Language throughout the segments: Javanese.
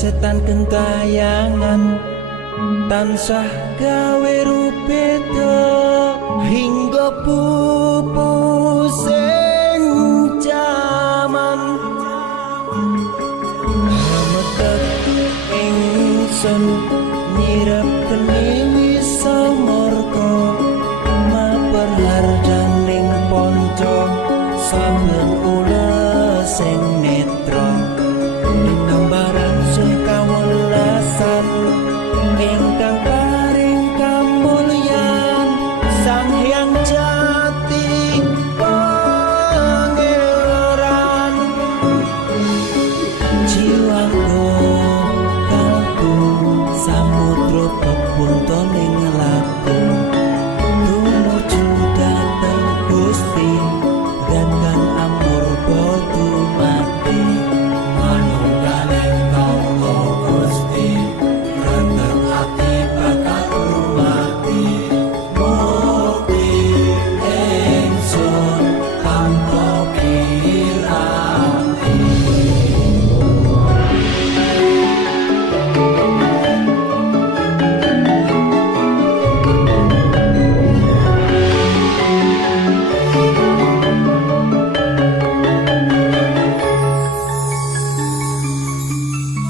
setan gentayangan tansah gawe rupeda hingga pupusing jaman hametetu ingsun nyirep kene samorko maperharjaning ponco saben ula sing netra dinambaran sing kawelasan ingkang paring kamulyan Sang Hyang Jati Pangeran jiwaku kalbu samudra pepuntoning laku tumuju dhateng Gusti gandang amur bodu mati manunggaling tangga Gusti rendeng ati bakal rumati mukti ingsun tanpa piranti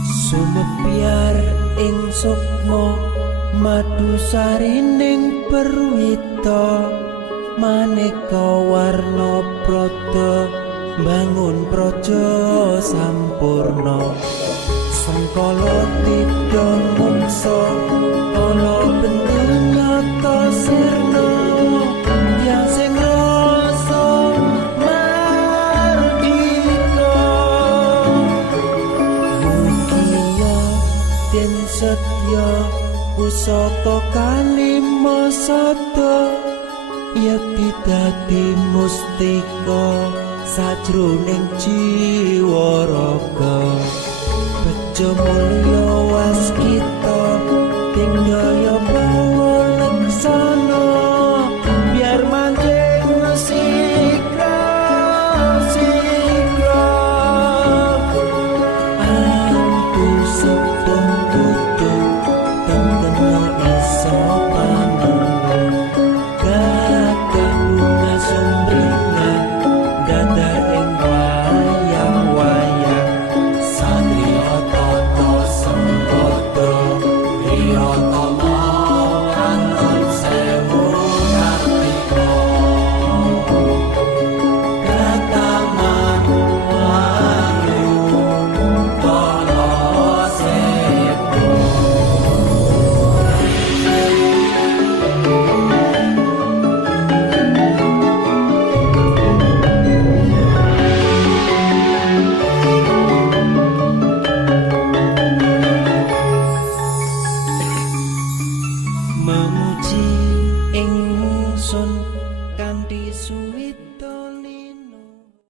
sumebyar ing sukma madu sarining perwita maneka warna prada bangun praja sampurna sangkala tidha mungsa ana bentunata sirna yang sing rasa mardika mugia den setya pusaka kalima sada yekti dadi mustika sajroning jiwa raga bejo mulya waskita